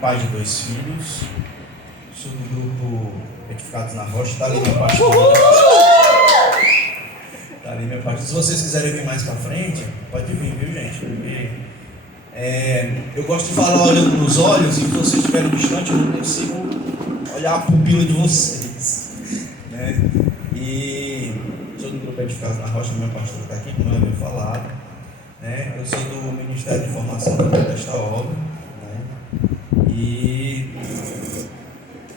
pai de 2 filhos, sou do grupo Edificados na Rocha. Está ali meu pastor. Está ali meu pastor. Se vocês quiserem vir mais para frente, pode vir, viu, gente? Porque eu gosto de falar olhando nos olhos, e se vocês estiverem distantes, eu não consigo olhar a pupila de vocês, né? E sou do grupo Edificados na Rocha, meu pastor está aqui, como eu havia falado, né? Eu sou do Ministério de Formação desta obra, né? E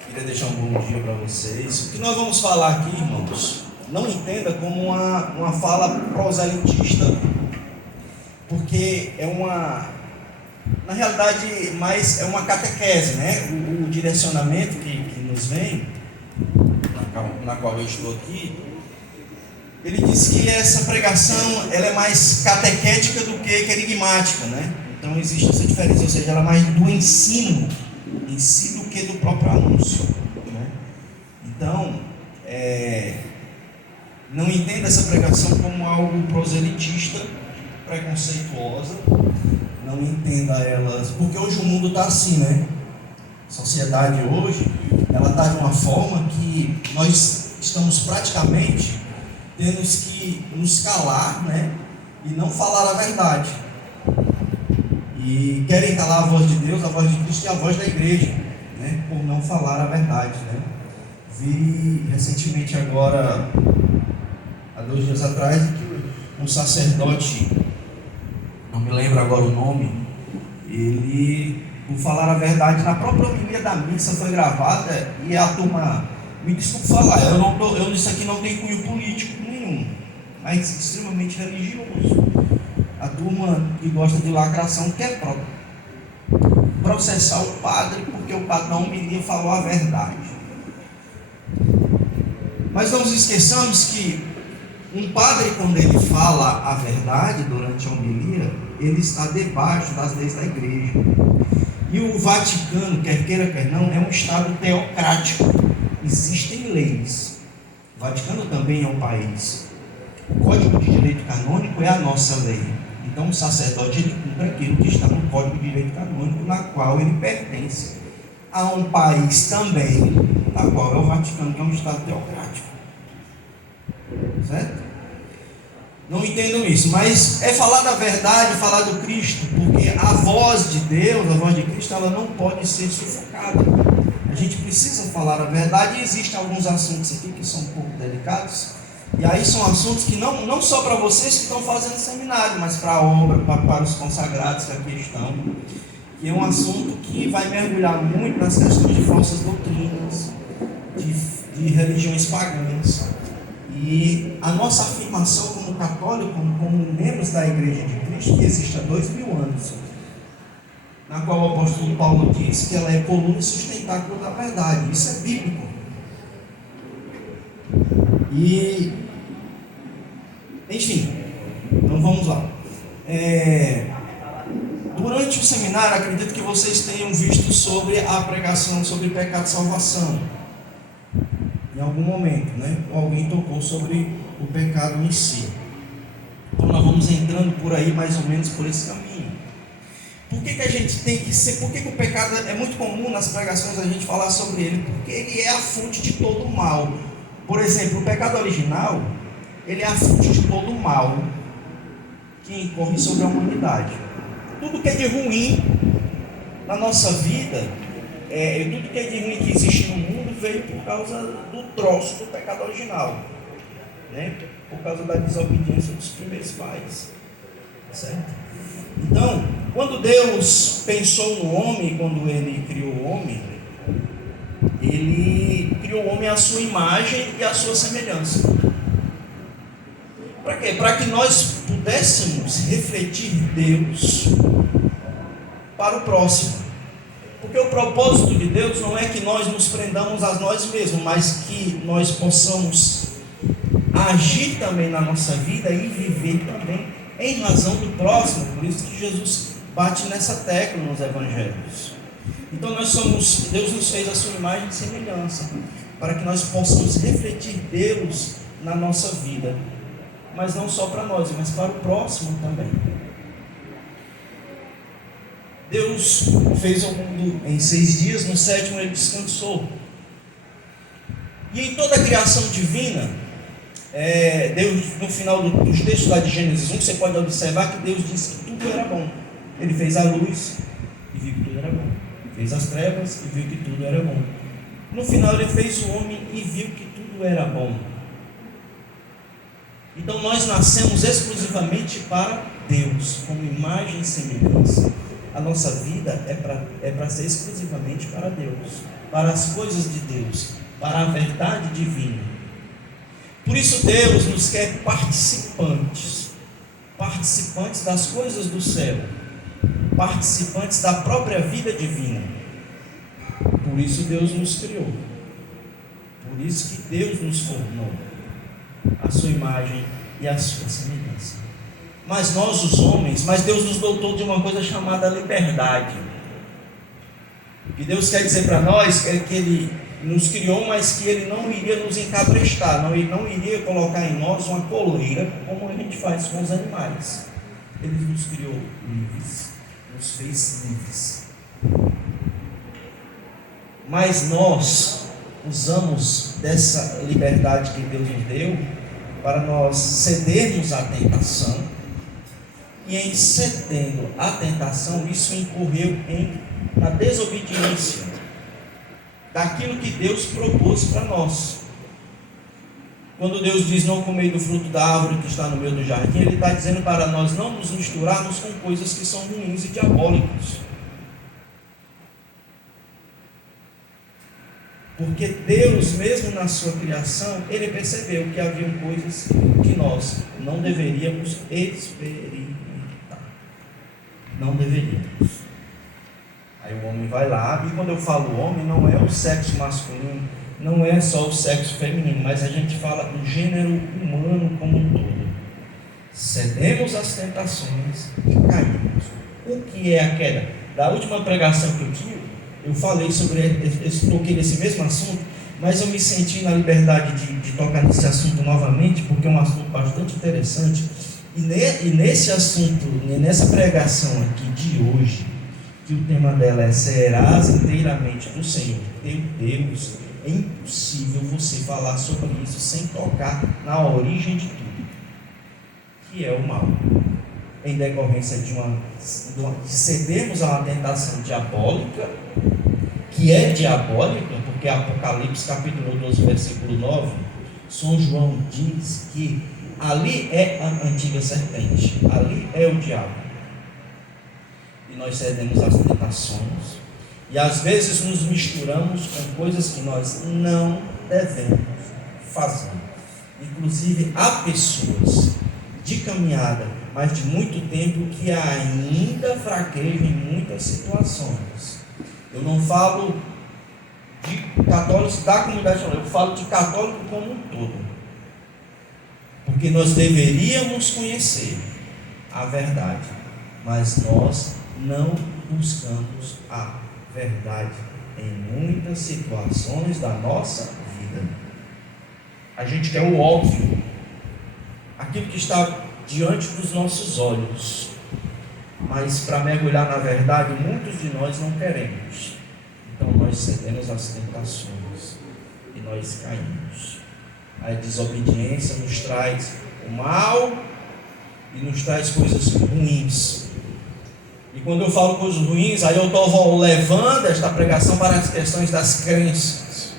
queria deixar um bom dia para vocês. O que nós vamos falar aqui, irmãos, não entenda como uma fala proselitista, porque na realidade, mais é uma catequese, né? O direcionamento que nos vem, na qual eu estou aqui, ele diz que essa pregação ela é mais catequética do que querigmática, né? Então existe essa diferença, ou seja, ela é mais do ensino em si do que do próprio anúncio, né? Então, não entenda essa pregação como algo proselitista, preconceituosa. Não entenda elas, porque hoje o mundo está assim, né? A sociedade hoje, ela está de uma forma que nós estamos praticamente tendo que nos calar, né? E não falar a verdade. E querem calar a voz de Deus, a voz de Cristo e a voz da igreja, né? Por não falar a verdade, né? Vi recentemente agora, há 2 dias atrás, que um sacerdote, não me lembro agora o nome, ele, por falar a verdade, na própria homilia da missa foi gravada, e a turma, me desculpe falar, eu nisso aqui não tenho cunho político nenhum, mas extremamente religioso. A turma que gosta de lacração quer processar o padre, porque o padre na homilia falou a verdade. Mas não nos esqueçamos que um padre, quando ele fala a verdade durante a homilia, ele está debaixo das leis da igreja. E o Vaticano, quer queira, quer não, é um estado teocrático. Existem leis. O Vaticano também é um país. O Código de Direito Canônico é a nossa lei. Então o sacerdote ele cumpre aquilo que está no Código de Direito Canônico, na qual ele pertence a um país também, na qual é o Vaticano, que é um estado teocrático. Certo? Não entendam isso, mas é falar da verdade, falar do Cristo, porque a voz de Deus, a voz de Cristo, ela não pode ser sufocada. A gente precisa falar a verdade, e existem alguns assuntos aqui que são um pouco delicados, e aí são assuntos que não só para vocês que estão fazendo seminário, mas para a obra, para os consagrados que aqui estão, que é um assunto que vai mergulhar muito nas questões de falsas doutrinas, de religiões pagãs. E a nossa afirmação como católico, como membros da Igreja de Cristo, que existe há 2000 anos, na qual o apóstolo Paulo diz que ela é coluna e sustentáculo da verdade. Isso é bíblico. E, enfim, então vamos lá. Durante o seminário, acredito que vocês tenham visto sobre a pregação sobre pecado e salvação. Em algum momento, né? Alguém tocou sobre o pecado em si. Então nós vamos entrando por aí, mais ou menos por esse caminho. Por que a gente tem que ser? Por que o pecado é muito comum nas pregações a gente falar sobre ele? Porque ele é a fonte de todo o mal. Por exemplo, o pecado original, ele é a fonte de todo o mal que incorre sobre a humanidade. Tudo que é de ruim na nossa vida, tudo que é de ruim que existe no mundo veio por causa do troço do pecado original, né? Por causa da desobediência dos primeiros pais, certo? Então, quando Deus pensou no homem, quando Ele criou o homem, Ele criou o homem à sua imagem e à sua semelhança. Para quê? Para que nós pudéssemos refletir Deus para o próximo. Porque o propósito de Deus não é que nós nos prendamos a nós mesmos, mas que nós possamos agir também na nossa vida e viver também em razão do próximo. Por isso que Jesus bate nessa tecla nos evangelhos. Então Deus nos fez a sua imagem e semelhança, para que nós possamos refletir Deus na nossa vida, mas não só para nós, mas para o próximo também. Deus fez o mundo em 6 dias, no 7º ele descansou. E em toda a criação divina, Deus, no final dos textos lá de Gênesis 1, você pode observar que Deus disse que tudo era bom. Ele fez a luz e viu que tudo era bom. Fez as trevas e viu que tudo era bom. No final ele fez o homem e viu que tudo era bom. Então nós nascemos exclusivamente para Deus, como imagem e semelhança. A nossa vida é para ser exclusivamente para Deus, para as coisas de Deus, para a verdade divina. Por isso Deus nos quer participantes das coisas do céu, participantes da própria vida divina. Por isso Deus nos criou, por isso que Deus nos formou, a sua imagem e a sua semelhança. Mas nós os homens, Deus nos dotou de uma coisa chamada liberdade. O que Deus quer dizer para nós é que Ele nos criou, mas que Ele não iria nos encabrestar, Ele não iria colocar em nós uma coleira, como a gente faz com os animais. Ele nos criou livres, nos fez livres. Mas nós usamos dessa liberdade que Deus nos deu para nós cedermos à tentação, e em cedendo à tentação, isso incorreu na desobediência daquilo que Deus propôs para nós. Quando Deus diz não comei do fruto da árvore que está no meio do jardim, Ele está dizendo para nós não nos misturarmos com coisas que são ruins e diabólicas. Porque Deus, mesmo na sua criação, Ele percebeu que haviam coisas que nós não deveríamos experimentar. Não deveríamos. Aí o homem vai lá, e quando eu falo homem, não é o sexo masculino, não é só o sexo feminino, mas a gente fala do gênero humano como um todo. Cedemos às tentações e caímos. O que é a queda? Da última pregação que eu tive, eu falei sobre, eu toquei nesse mesmo assunto, mas eu me senti na liberdade de tocar nesse assunto novamente, porque é um assunto bastante interessante. E nesse assunto, nessa pregação aqui de hoje, que o tema dela é serás inteiramente do Senhor teu Deus, é impossível você falar sobre isso sem tocar na origem de tudo, que é o mal, em decorrência de cedermos a uma tentação diabólica, que é diabólica, porque Apocalipse capítulo 12, versículo 9, São João diz que ali é a antiga serpente, ali é o diabo. E nós cedemos às tentações, e às vezes nos misturamos com coisas que nós não devemos fazer. Inclusive há pessoas de caminhada, mas de muito tempo, que ainda fraquejam em muitas situações. Eu não falo de católicos da comunidade, eu falo de católico como um todo. Porque nós deveríamos conhecer a verdade, mas nós não buscamos a verdade em muitas situações da nossa vida. A gente quer o óbvio, aquilo que está diante dos nossos olhos, mas para mergulhar na verdade, muitos de nós não queremos. Então nós cedemos às tentações e nós caímos. A desobediência nos traz o mal e nos traz coisas ruins. E quando eu falo coisas ruins, aí eu estou levando esta pregação para as questões das crenças,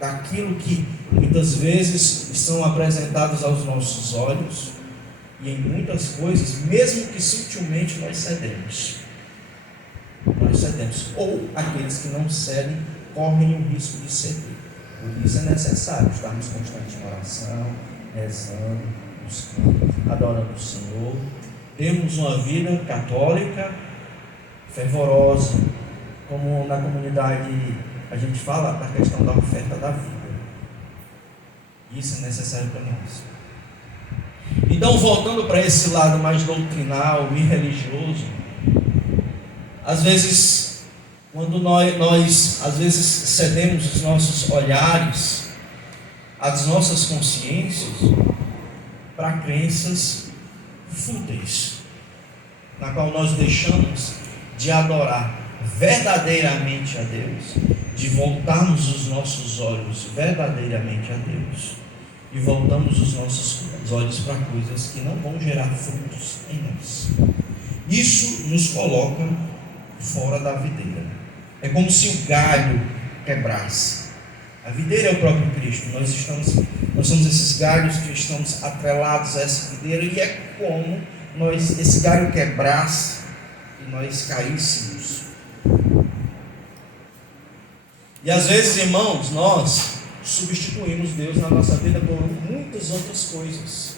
daquilo que muitas vezes são apresentados aos nossos olhos, e em muitas coisas, mesmo que sutilmente, nós cedemos. Ou aqueles que não cedem correm o risco de ceder. Por isso é necessário estarmos constantes em oração, rezando, buscando, adorando o Senhor, termos uma vida católica fervorosa, como na comunidade a gente fala da questão da oferta da vida. Isso é necessário para nós. Então, voltando para esse lado mais doutrinal e religioso, às vezes, quando nós às vezes cedemos os nossos olhares, as nossas consciências, para crenças fúteis, na qual nós deixamos de adorar verdadeiramente a Deus, de voltarmos os nossos olhos verdadeiramente a Deus, e voltamos os nossos olhos para coisas que não vão gerar frutos em nós. Isso nos coloca fora da videira. É como se o galho quebrasse. A videira é o próprio Cristo. Nós somos esses galhos que estamos atrelados a essa videira, e é como esse galho quebrasse e nós caíssemos. E às vezes, irmãos, nós substituímos Deus na nossa vida por muitas outras coisas.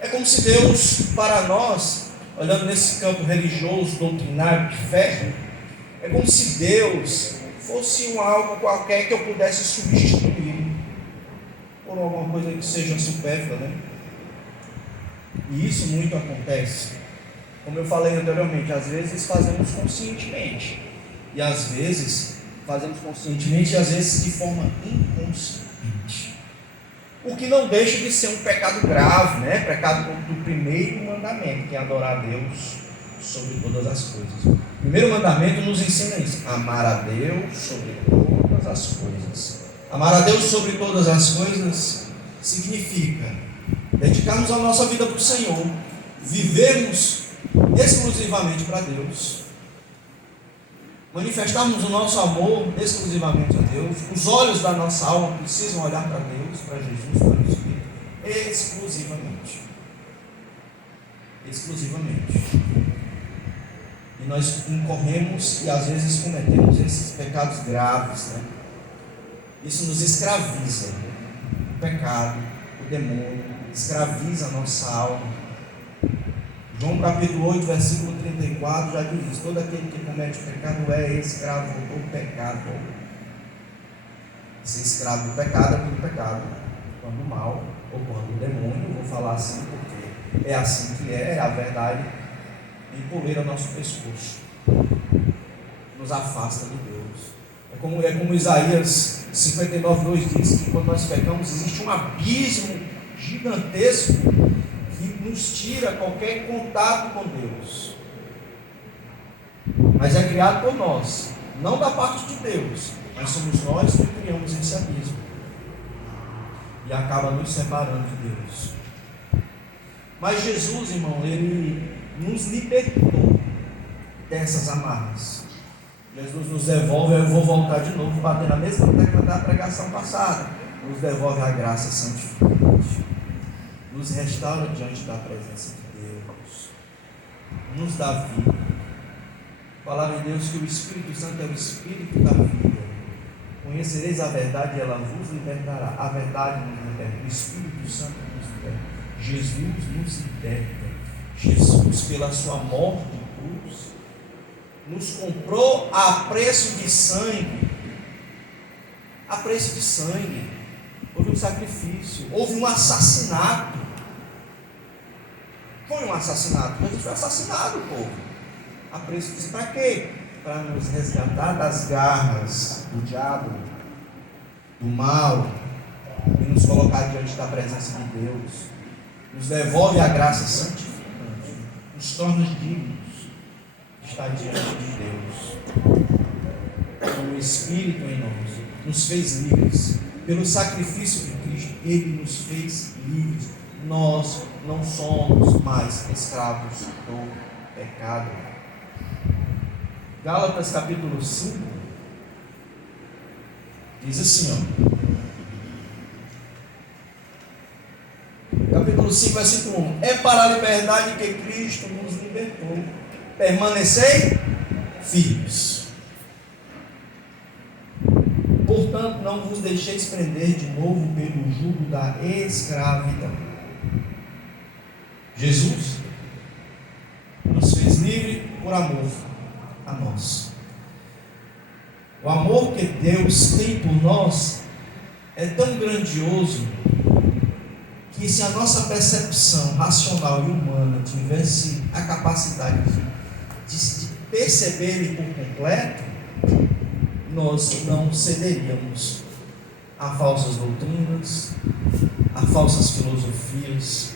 É como se Deus, para nós, olhando nesse campo religioso, doutrinário, de fé, é como se Deus fosse algo qualquer que eu pudesse substituir por alguma coisa que seja supérflua, né? E isso muito acontece. Como eu falei anteriormente, às vezes fazemos conscientemente, e às vezes fazemos conscientemente, e às vezes de forma inconsciente. O que não deixa de ser um pecado grave, né? Pecado do primeiro mandamento, que é adorar a Deus sobre todas as coisas. O primeiro mandamento nos ensina isso: amar a Deus sobre todas as coisas. Amar a Deus sobre todas as coisas significa dedicarmos a nossa vida para o Senhor, vivermos exclusivamente para Deus, manifestarmos o nosso amor exclusivamente a Deus. Os olhos da nossa alma precisam olhar para Deus, para Jesus, para o Espírito, exclusivamente. E nós incorremos e às vezes cometemos esses pecados graves, né? Isso nos escraviza. O pecado, o demônio, escraviza a nossa alma. João capítulo 8, versículo 34 já diz: todo aquele que comete pecado é escravo do pecado. Ser escravo do pecado é pelo pecado, quando o mal ou quando o demônio, vou falar assim porque é assim que é a verdade, empoleira nosso pescoço, nos afasta de Deus. É como Isaías 59:2 diz, que quando nós pecamos existe um abismo gigantesco que nos tira qualquer contato com Deus. Mas é criado por nós, não da parte de Deus, mas somos nós que criamos esse abismo e acaba nos separando de Deus. Mas Jesus, irmão, Ele nos libertou dessas amarras. Jesus nos devolve, eu vou voltar de novo, bater na mesma tecla da pregação passada, nos devolve a graça santificante, nos restaura diante da presença de Deus, nos dá vida. A palavra de Deus que o Espírito Santo é o Espírito da vida. Conhecereis a verdade e ela vos libertará. A verdade nos liberta, o Espírito Santo nos liberta, Jesus nos liberta. Jesus, pela sua morte de cruz, nos comprou a preço de sangue. A preço de sangue. Houve um sacrifício, houve um assassinato. Foi um assassinato. Jesus foi assassinado, povo. A preço de sangue. Para quê? Para nos resgatar das garras do diabo, do mal, e nos colocar diante da presença de Deus. Nos devolve a graça santificante, nos torna dignos de estar diante de Deus. O Espírito em nós nos fez livres. Pelo sacrifício de Cristo, Ele nos fez livres. Nós não somos mais escravos do pecado. Gálatas capítulo 5 diz assim, capítulo 5, versículo 1: é para a liberdade que Cristo nos libertou. Permanecei firmes. Portanto, não vos deixeis prender de novo pelo jugo da escravidão. Jesus nos fez livre por amor a nós. O amor que Deus tem por nós é tão grandioso que, se a nossa percepção racional e humana tivesse a capacidade de perceber Ele por completo, nós não cederíamos a falsas doutrinas, a falsas filosofias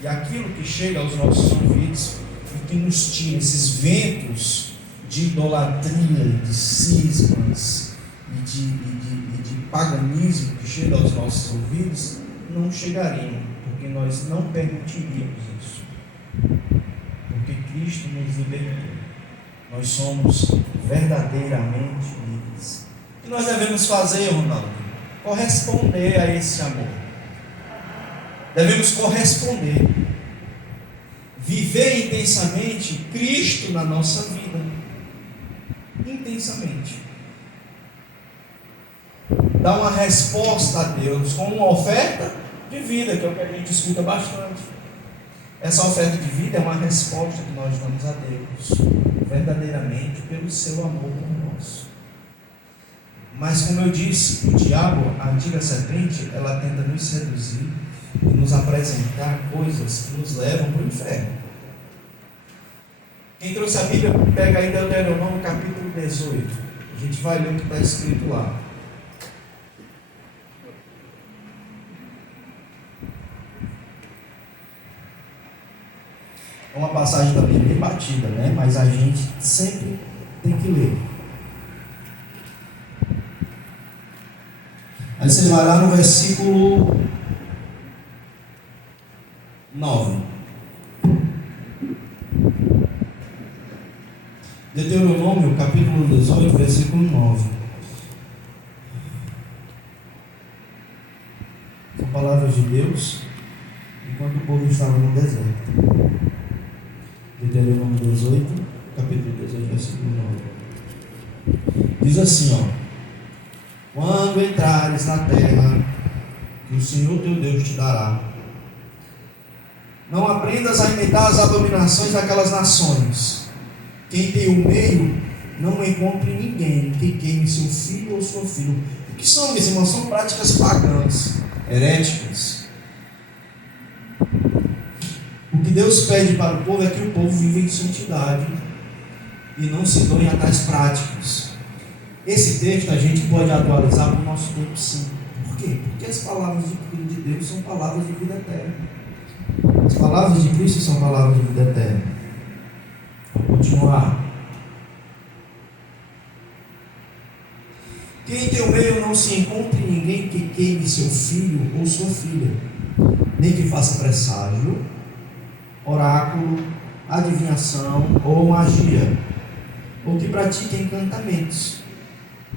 e aquilo que chega aos nossos ouvidos e que nos tira esses ventos de idolatria, de cismas e de paganismo que chega aos nossos ouvidos, não chegariam, porque nós não permitiríamos isso. Porque Cristo nos libertou. Nós somos verdadeiramente livres. O que nós devemos fazer, Ronaldo? Corresponder a esse amor. Devemos corresponder. Viver intensamente Cristo na nossa vida. Intensamente. Dar uma resposta a Deus com uma oferta de vida, que é o que a gente escuta bastante. Essa oferta de vida é uma resposta que nós damos a Deus, verdadeiramente, pelo seu amor por nós. Mas, como eu disse, o diabo, a antiga serpente, ela tenta nos seduzir e nos apresentar coisas que nos levam para o inferno. Quem trouxe a Bíblia, pega aí Deuteronômio capítulo 18. A gente vai ler o que está escrito lá. É uma passagem também bem batida, né? Mas a gente sempre tem que ler. Aí você vai lá no versículo 9. Deuteronômio, capítulo 18, versículo 9. São palavras de Deus enquanto o povo estava no deserto. Deuteronômio 18, capítulo 18, versículo 9. Diz assim, ó: quando entrares na terra que o Senhor teu Deus te dará, não aprendas a imitar as abominações daquelas nações. Quem tem o meio, não encontre ninguém que queime seu filho ou sua filha. O que são, meus irmãos? São práticas pagãs, heréticas. O que Deus pede para o povo é que o povo viva em santidade e não se doe a tais práticas. Esse texto a gente pode atualizar para o nosso tempo, sim. Por quê? Porque as palavras de Deus são palavras de vida eterna. As palavras de Cristo são palavras de vida eterna. Vou continuar. Que em teu meio não se encontre ninguém que queime seu filho ou sua filha, nem que faça presságio, oráculo, adivinhação ou magia, ou que pratique encantamentos,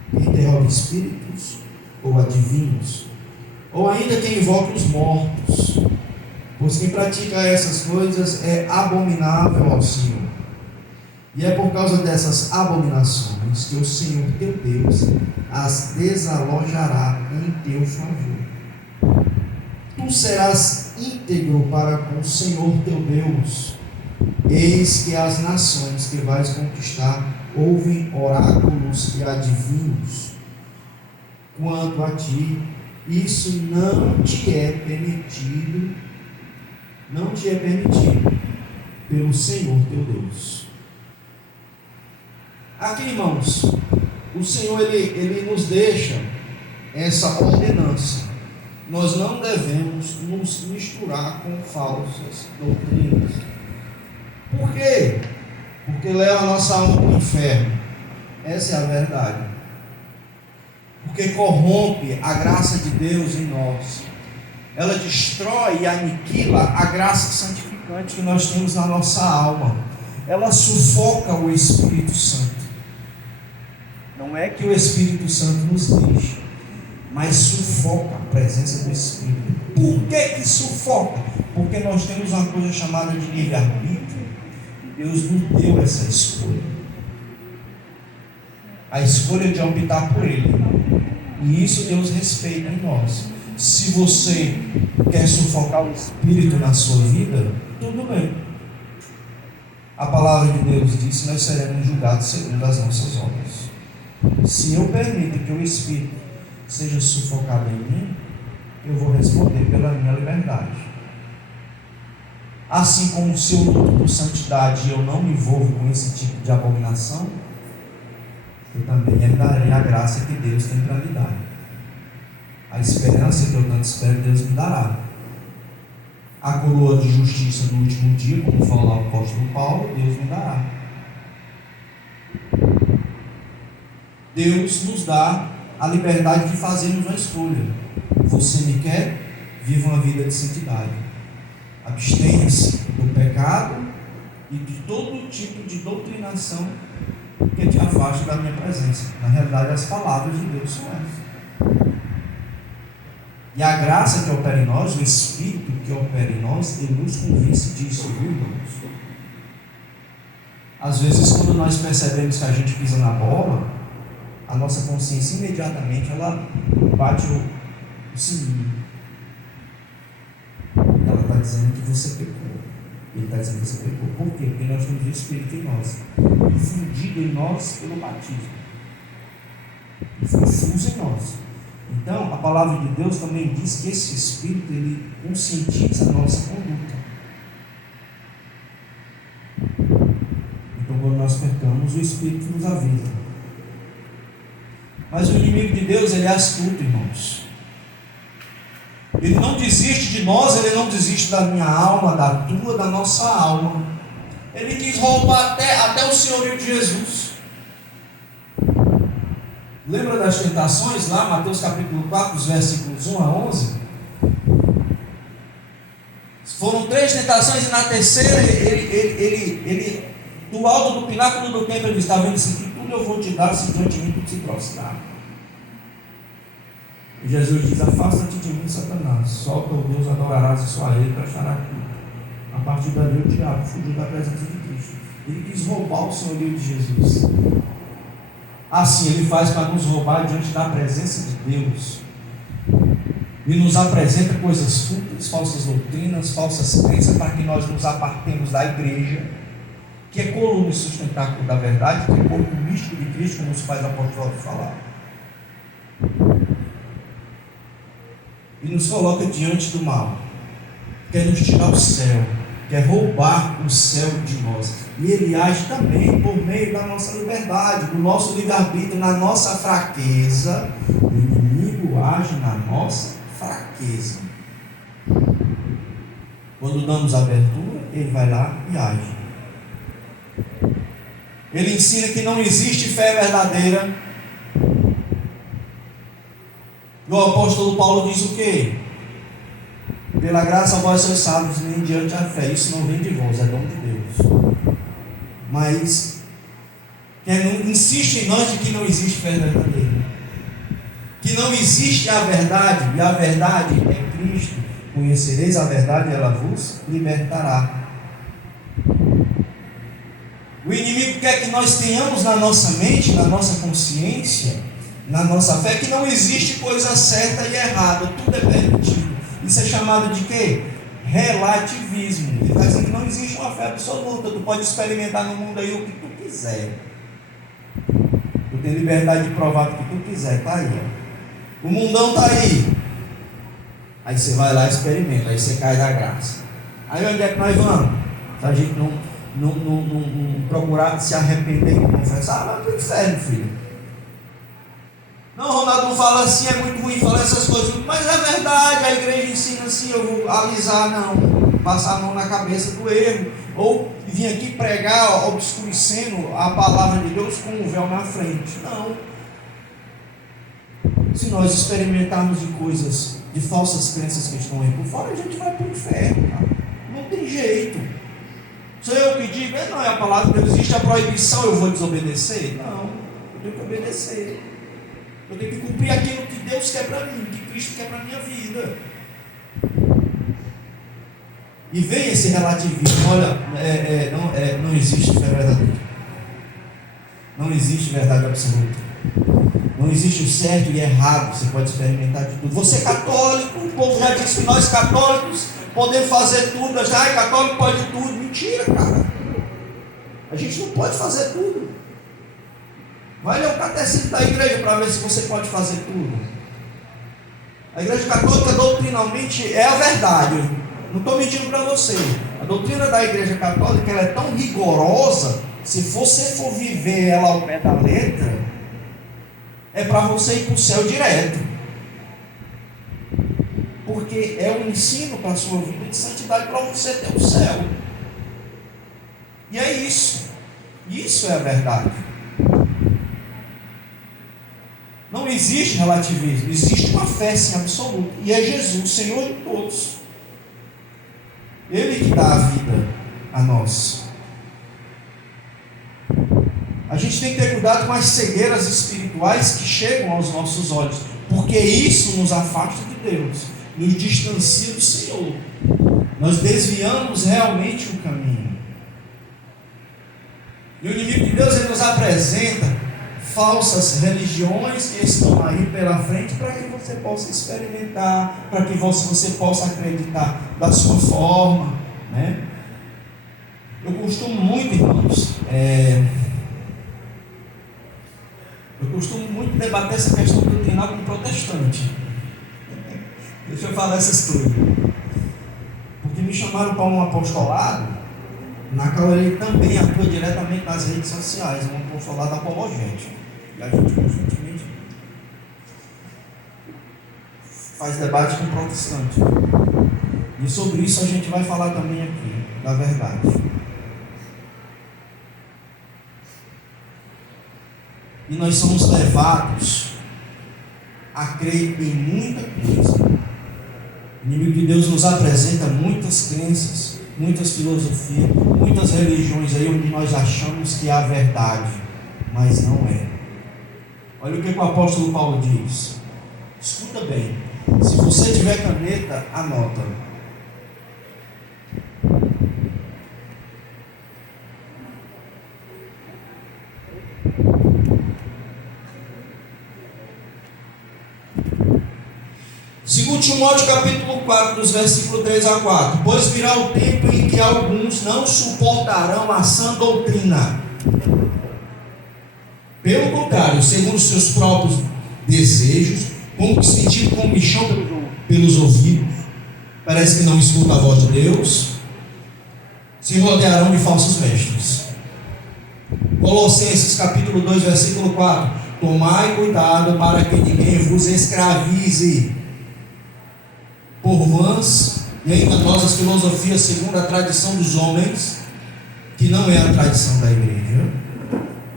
que interrogue espíritos ou adivinhos, ou ainda que invoque os mortos, pois quem pratica essas coisas é abominável ao Senhor. E é por causa dessas abominações que o Senhor teu Deus as desalojará em teu favor. Tu serás íntegro para com o Senhor teu Deus. Eis que as nações que vais conquistar ouvem oráculos e adivinhos. Quanto a ti, isso não te é permitido pelo Senhor teu Deus. Aqui, irmãos, o Senhor ele nos deixa essa ordenança. Nós não devemos nos misturar com falsas doutrinas. Por quê? Porque leva a nossa alma para o inferno. Essa é a verdade. Porque corrompe a graça de Deus em nós. Ela destrói e aniquila a graça santificante que nós temos na nossa alma. Ela sufoca o Espírito Santo. Não é que o Espírito Santo nos deixe, mas sufoca a presença do Espírito. Por que sufoca? Porque nós temos uma coisa chamada de livre-arbítrio. E Deus nos deu essa escolha. A escolha de optar por Ele. E isso Deus respeita em nós. Se você quer sufocar o Espírito na sua vida, tudo bem. A palavra de Deus diz que nós seremos julgados segundo as nossas obras. Se eu permito que o Espírito seja sufocado em mim, eu vou responder pela minha liberdade. Assim como se eu luto por santidade e eu não me envolvo com esse tipo de abominação, eu também herdarei a graça que Deus tem para me dar. A esperança que eu tanto espero, Deus me dará. A coroa de justiça no último dia, como fala o apóstolo Paulo, Deus me dará. Deus nos dá a liberdade de fazermos uma escolha. Você me quer? Viva uma vida de santidade. Abstenha-se do pecado e de todo tipo de doutrinação que te afaste da minha presença. Na realidade, as palavras de Deus são essas. E a graça que opera em nós, o Espírito que opera em nós, ele nos convence disso, viu, irmãos? Às vezes, quando nós percebemos que a gente pisa na bola, a nossa consciência imediatamente ela bate o sininho. Ela está dizendo que você pecou. Ele está dizendo que você pecou. Por quê? Porque nós temos o Espírito em nós, infundido em nós pelo batismo, infuso em nós. Então, a palavra de Deus também diz que esse Espírito ele conscientiza a nossa conduta. Então, quando nós pecamos, o Espírito nos avisa. Mas o inimigo de Deus, ele é astuto, irmãos. Ele não desiste de nós, ele não desiste da minha alma, da tua, da nossa alma. Ele quis roubar até o senhorio de Jesus. Lembra das tentações lá, Mateus capítulo 4, os versículos 1 a 11? Foram 3 tentações e na terceira, ele do alto do pináculo do templo, ele está vendo isso aqui, tudo eu vou te dar se diante de mim tu te prostrar. E Jesus diz: afasta-te de mim, Satanás, só o teu Deus adorarás e só a ele prestará culto. A partir dali o diabo fugiu da presença de Cristo. Ele quis roubar o senhorio de Jesus. Assim ele faz para nos roubar diante da presença de Deus. E nos apresenta coisas fúteis, falsas doutrinas, falsas crenças, para que nós nos apartemos da igreja, que é coluna e sustentáculo da verdade, que é corpo místico de Cristo, como os pais apóstolos falaram. E nos coloca diante do mal, quer nos tirar o céu, quer roubar o céu de nós. E ele age também por meio da nossa liberdade, do nosso livre-arbítrio, na nossa fraqueza. O inimigo age na nossa fraqueza. Quando damos abertura, ele vai lá e age. Ele ensina que não existe fé verdadeira. E o apóstolo Paulo diz o quê? Pela graça vós sois salvos mediante a fé. Isso não vem de vós, é dom de Deus. Mas quem insiste em nós de que não existe fé verdadeira, que não existe a verdade, e a verdade é Cristo. Conhecereis a verdade e ela vos libertará. O inimigo quer que nós tenhamos na nossa mente, na nossa consciência, na nossa fé, que não existe coisa certa e errada, tudo é permitido. Isso é chamado de quê? Relativismo. Ele está dizendo que não existe uma fé absoluta. Tu pode experimentar no mundo aí o que tu quiser. Tu tem liberdade de provar o que tu quiser. Está aí, ó. O mundão está aí. Aí você vai lá e experimenta. Aí você cai da graça. Aí onde é que nós vamos? Se a gente não procurar se arrepender e confessar, vai para o inferno, filho. Não, Ronaldo não fala assim, é muito ruim falar essas coisas, mas é verdade, a igreja ensina assim, eu vou alisar, não, passar a mão na cabeça do erro, ou vir aqui pregar obscurecendo a palavra de Deus com o véu na frente. Não. Se nós experimentarmos de coisas, de falsas crenças que estão aí por fora, a gente vai para o inferno, cara. Não tem jeito. Sou eu que digo, não é a palavra de Deus, existe a proibição, eu vou desobedecer? Não, eu tenho que obedecer. Eu tenho que cumprir aquilo que Deus quer para mim, que Cristo quer para a minha vida. E vem esse relativismo. Olha, não existe fé verdadeira. Não existe verdade absoluta. Não existe o certo e errado. Você pode experimentar de tudo. Você é católico, o povo já disse que nós católicos podemos fazer tudo. Católico pode tudo. Mentira, cara. A gente não pode fazer tudo. Vai ler o catecismo da igreja para ver se você pode fazer tudo. A igreja católica doutrinalmente é a verdade. Não estou mentindo para você. A doutrina da igreja católica ela é tão rigorosa. Se você for viver ela ao pé da letra, é para você ir para o céu direto. Porque é um ensino para a sua vida de santidade para você ter o céu. E é isso. Isso é a verdade. Não existe relativismo, existe uma fé sim absoluta. E é Jesus, Senhor de todos. Ele que dá a vida a nós. A gente tem que ter cuidado com as cegueiras espirituais que chegam aos nossos olhos, porque isso nos afasta de Deus, nos distancia do Senhor. Nós desviamos realmente o caminho. E o inimigo de Deus, ele nos apresenta falsas religiões que estão aí pela frente para que você possa experimentar, para que você possa acreditar da sua forma, né? Eu costumo muito, irmãos, debater essa questão doutrinal com protestante. Deixa eu falar essa história. Porque me chamaram para um apostolado, na qual ele também atua diretamente nas redes sociais, um apostolado apologético. E a gente constantemente faz debate com protestante. E sobre isso a gente vai falar também aqui, da verdade. E nós somos levados a crer em muita coisa. O inimigo de Deus nos apresenta muitas crenças, muitas filosofias, muitas religiões aí onde nós achamos que é a verdade, mas não é. Olha o que o apóstolo Paulo diz. Escuta bem. Se você tiver caneta, anota. Segundo Timóteo capítulo 4, dos versículos 3 a 4. Pois virá o tempo em que alguns não suportarão a sã doutrina. Pelo contrário, segundo os seus próprios desejos, sentindo comichão pelos ouvidos, parece que não escuta a voz de Deus, se rodearão de falsos mestres. Colossenses capítulo 2, versículo 4. Tomai cuidado para que ninguém vos escravize por vãs e enganosas filosofias segundo a tradição dos homens, que não é a tradição da igreja.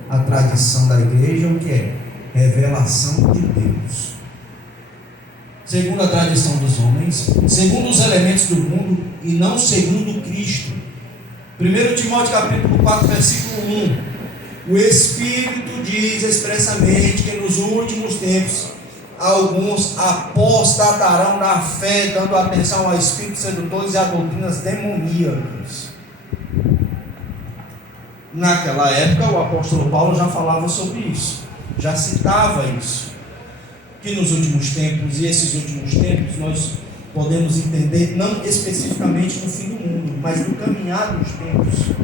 A tradição da igreja é o que é? Revelação de Deus. Segundo a tradição dos homens, segundo os elementos do mundo e não segundo Cristo. 1 Timóteo capítulo 4, versículo 1. O Espírito diz expressamente que nos últimos tempos alguns apostatarão da fé, dando atenção a espíritos sedutores e a doutrinas demoníacas. Naquela época o apóstolo Paulo já falava sobre isso, já citava isso, que nos últimos tempos, e esses últimos tempos nós podemos entender não especificamente no fim do mundo, mas no caminhar dos tempos,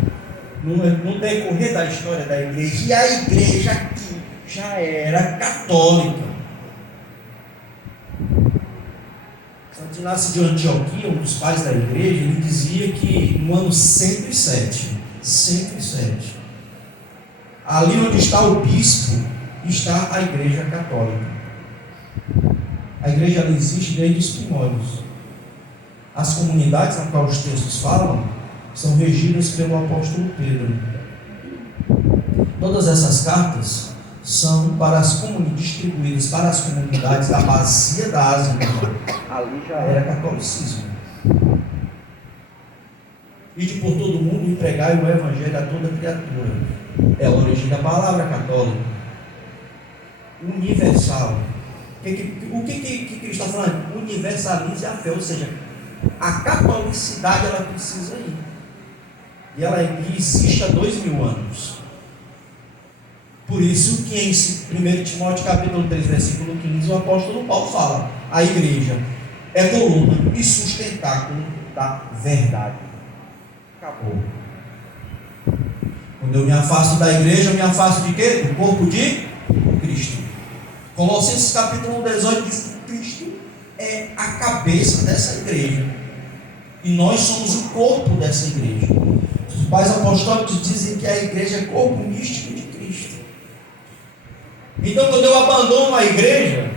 no decorrer da história da igreja. E a igreja aqui já era católica. Santo Inácio de Antioquia, um dos pais da igreja, ele dizia que no ano 107, ali onde está o bispo, está a igreja católica. A igreja ela existe desde os primórdios. As comunidades na qual os textos falam são regidas pelo apóstolo Pedro. Todas essas cartas são distribuídas para as comunidades da bacia da Ásia Menor. Ali já era catolicismo. Ide por todo o mundo e pregai o evangelho a toda criatura. É a origem da palavra católica. Universal. O que Cristo está falando? Universalize a fé, ou seja, a catolicidade ela precisa ir. E ela existe há 2000 anos. Por isso que em 1 Timóteo capítulo 3, versículo 15, o apóstolo Paulo fala: a igreja é coluna e sustentáculo da verdade. Acabou. Quando eu me afasto da igreja, eu me afasto de quê? Do corpo de Cristo. Colossenses capítulo 18 diz que Cristo é a cabeça dessa igreja. E nós somos o corpo dessa igreja. Os pais apostólicos dizem que a igreja é corpo místico de Cristo. Então, quando eu abandono a igreja,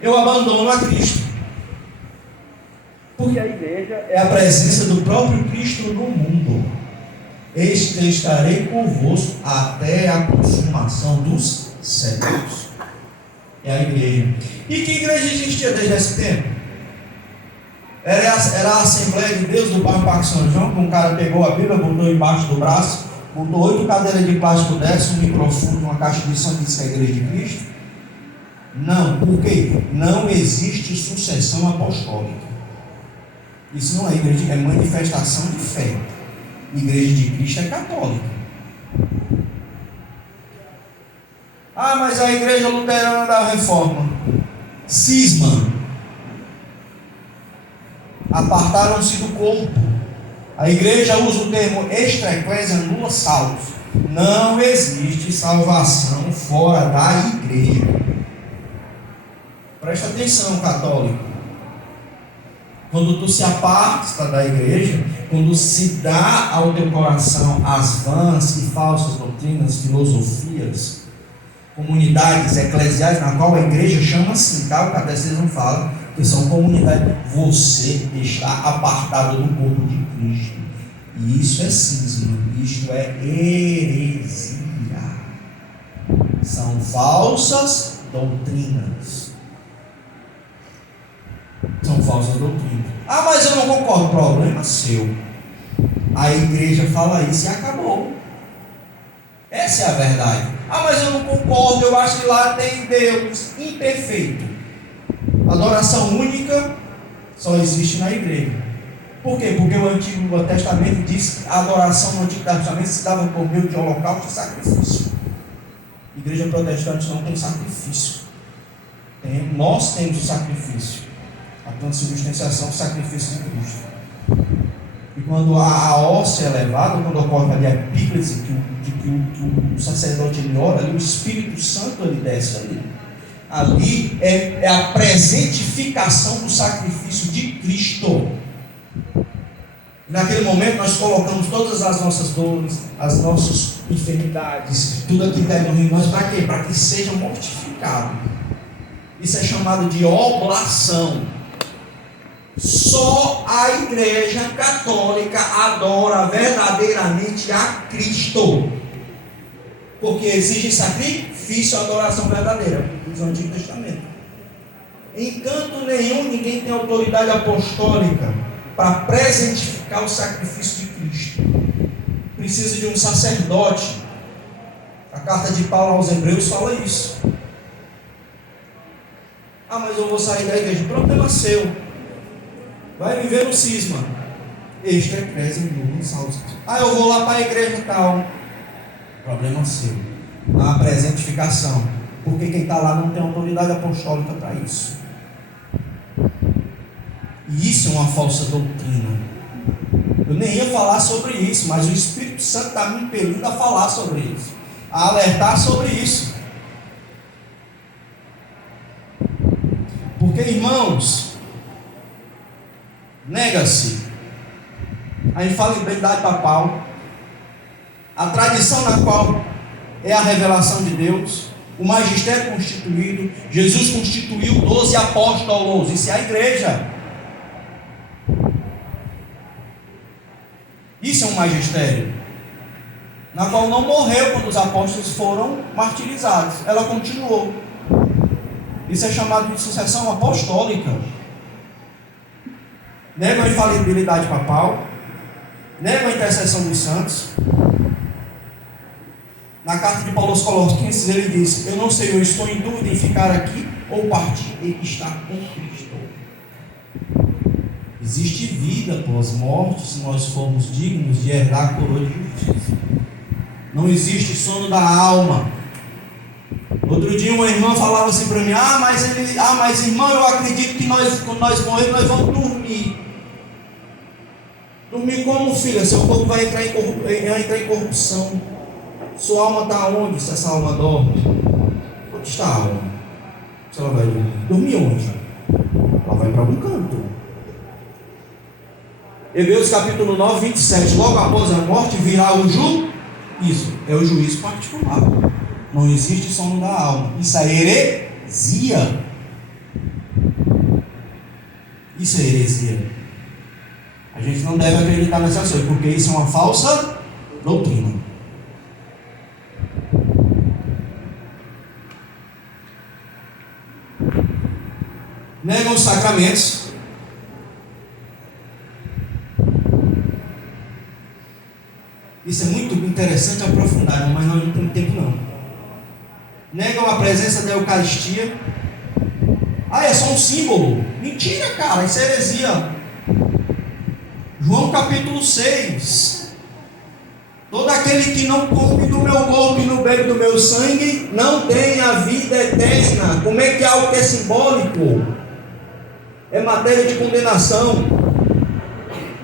eu abandono a Cristo. Porque a igreja é a presença do próprio Cristo no mundo. Eis que estarei convosco até a consumação dos séculos. É a igreja. E que igreja existia desde esse tempo? Era a Assembleia de Deus do bairro Parque São João, que um cara pegou a Bíblia, botou embaixo do braço, botou 8 cadeiras de plástico dessa, um microfone, uma caixa de som, disse que é a igreja de Cristo. Não, por quê? Não existe sucessão apostólica. Isso não é igreja, é manifestação de fé. Igreja de Cristo é católica. Ah, mas a igreja luterana da Reforma, cisma, apartaram-se do corpo. A igreja usa o termo extra ecclesia nulla salus. Não existe salvação fora da igreja. Presta atenção, católico. Quando tu se aparta da igreja, quando se dá ao teu coração as vãs e falsas doutrinas, filosofias, comunidades eclesiais, na qual a igreja chama assim, tá? O catecismo fala que são comunidades. Você está apartado do corpo de Cristo. E isso é cisma, isto é heresia. São falsas doutrinas. São falsas doutrinas. Ah, mas eu não concordo. Problema seu. A igreja fala isso e acabou. Essa é a verdade. Ah, mas eu não concordo. Eu acho que lá tem Deus imperfeito. Adoração única só existe na igreja. Por quê? Porque o Antigo Testamento diz que a adoração no Antigo Testamento se dava por meio de holocausto e sacrifício. A igreja protestante não tem sacrifício. Nós temos o sacrifício. A transubstanciação, o sacrifício de Cristo. E quando a hóstia é levada, quando ocorre ali a epíclise, que o sacerdote ele ora, ali, o Espírito Santo ele desce ali. Ali é a presentificação do sacrifício de Cristo. E naquele momento nós colocamos todas as nossas dores, as nossas enfermidades, tudo aquilo que é no nós, para quê? Para que seja mortificado. Isso é chamado de oblação. Só a igreja católica adora verdadeiramente a Cristo, porque exige sacrifício, adoração verdadeira, diz o Antigo Testamento. Em canto nenhum ninguém tem autoridade apostólica para presentificar o sacrifício de Cristo. Precisa de um sacerdote. A carta de Paulo aos Hebreus fala isso. Ah, mas eu vou sair da igreja. Problema seu. Vai viver no cisma. Extra ecclesia nulla salus. Ah, eu vou lá para a igreja tal. Problema seu. Na presentificação. Porque quem está lá não tem autoridade apostólica para isso. E isso é uma falsa doutrina. Eu nem ia falar sobre isso, mas o Espírito Santo está me impelindo a falar sobre isso, a alertar sobre isso. Porque, irmãos, nega-se a infalibilidade papal, a tradição na qual é a revelação de Deus, o magistério constituído. Jesus constituiu 12 apóstolos, isso é a igreja. Isso é um magistério, na qual não morreu quando os apóstolos foram martirizados, ela continuou. Isso é chamado de sucessão apostólica. Nega a infalibilidade papal, nega a intercessão dos santos. Na carta de Paulo aos Colossenses ele diz: eu não sei, eu estou em dúvida em ficar aqui ou partir e estar com Cristo. Existe vida pós-morte se nós formos dignos de herdar a coroa de justiça. Não existe sono da alma. Outro dia uma irmã falava assim para mim: mas irmão, eu acredito que quando nós morrermos, nós vamos dormir. Dormir como, filha? Seu corpo vai entrar em corrupção. Sua alma está onde se essa alma dorme? Onde está a alma? Se ela vai dormir onde? Ela vai para algum canto. Hebreus capítulo 9, 27. Logo após a morte virá o juízo. É o juízo particular. Não existe sono da alma. Isso é heresia. Isso é heresia. A gente não deve acreditar nessas coisas, porque isso é uma falsa doutrina. negam os sacramentos, isso é muito interessante aprofundar, mas nós não temos tempo não. Negam a presença da Eucaristia. É só um símbolo. Mentira, cara, isso é heresia. João capítulo 6. Todo aquele que não come do meu corpo e não bebe do meu sangue não tem a vida eterna. Como é que algo que é simbólico é matéria de condenação?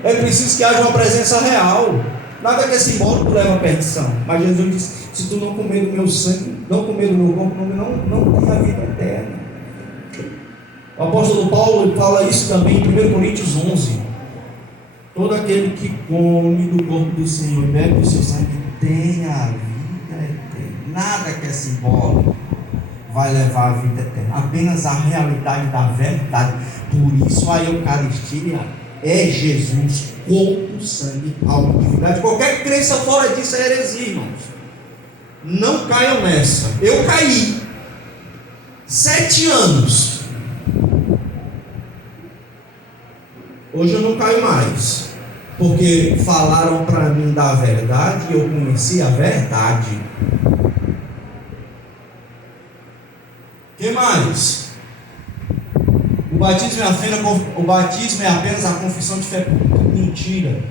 É preciso que haja uma presença real. Nada que é simbólico leva à perdição. Mas Jesus disse: se tu não comer do meu sangue, não comer do meu corpo, não tem a vida eterna. O apóstolo Paulo fala isso também em 1 Coríntios 11. Todo aquele que come do corpo do Senhor e bebe do seu sangue tem a vida eterna. Nada que é simbólico vai levar à vida eterna. Apenas a realidade da verdade. Por isso a Eucaristia é Jesus, corpo, sangue, alma e divindade. Qualquer crença fora disso é heresia, irmãos. Não caiam nessa. Eu caí 7 anos. Hoje eu não caio mais, porque falaram para mim da verdade e eu conheci a verdade. O que mais? O batismo é apenas a confissão de fé pública. Mentira.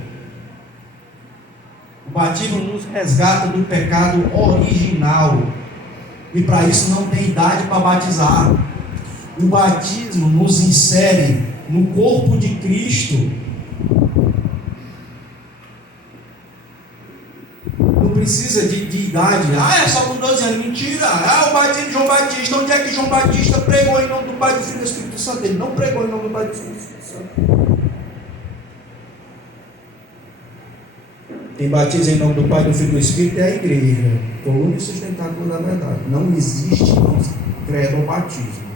O batismo nos resgata do pecado original, e para isso não tem idade para batizar. O batismo nos insere no corpo de Cristo. Não precisa de idade. É só com 12 anos. Mentira. O batismo de João Batista. Onde é que João Batista pregou em nome do Pai, do Filho e do Espírito Santo? Ele não pregou em nome do Pai, do Filho e do Espírito Santo. Quem batiza em nome do Pai, do Filho e do Espírito é a igreja, coluna e sustentáculo da verdade. Não existe credo ou batismo.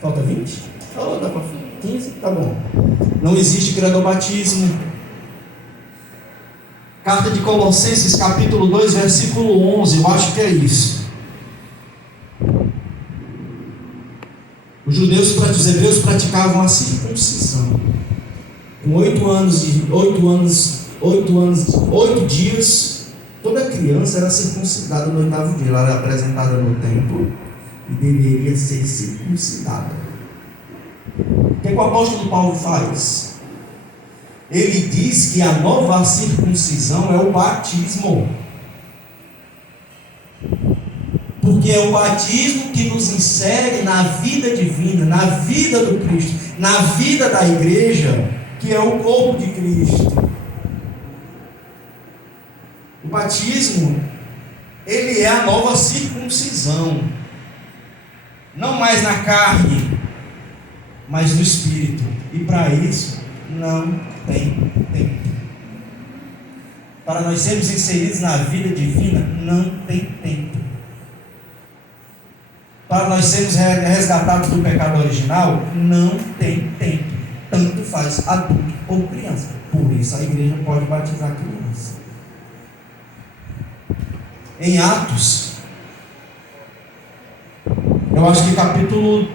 Falta 20? Dá para 15? Tá bom. Não existe credobatismo. Carta de Colossenses, capítulo 2, versículo 11. Eu acho que é isso. Os hebreus praticavam a circuncisão. Com 8 dias, toda criança era circuncidada no 8º dia. Ela era apresentada no templo e deveria ser circuncidada. O que o apóstolo Paulo faz? Ele diz que a nova circuncisão é o batismo, porque é o batismo que nos insere na vida divina, na vida do Cristo, na vida da igreja, que é o corpo de Cristo. O batismo, ele é a nova circuncisão, não mais na carne, mas no espírito. E para isso não tem tempo. Para nós sermos inseridos na vida divina, não tem tempo. Para nós sermos resgatados do pecado original, não tem tempo. Tanto faz adulto ou criança. Por isso a igreja pode batizar criança. Em Atos, eu acho que capítulo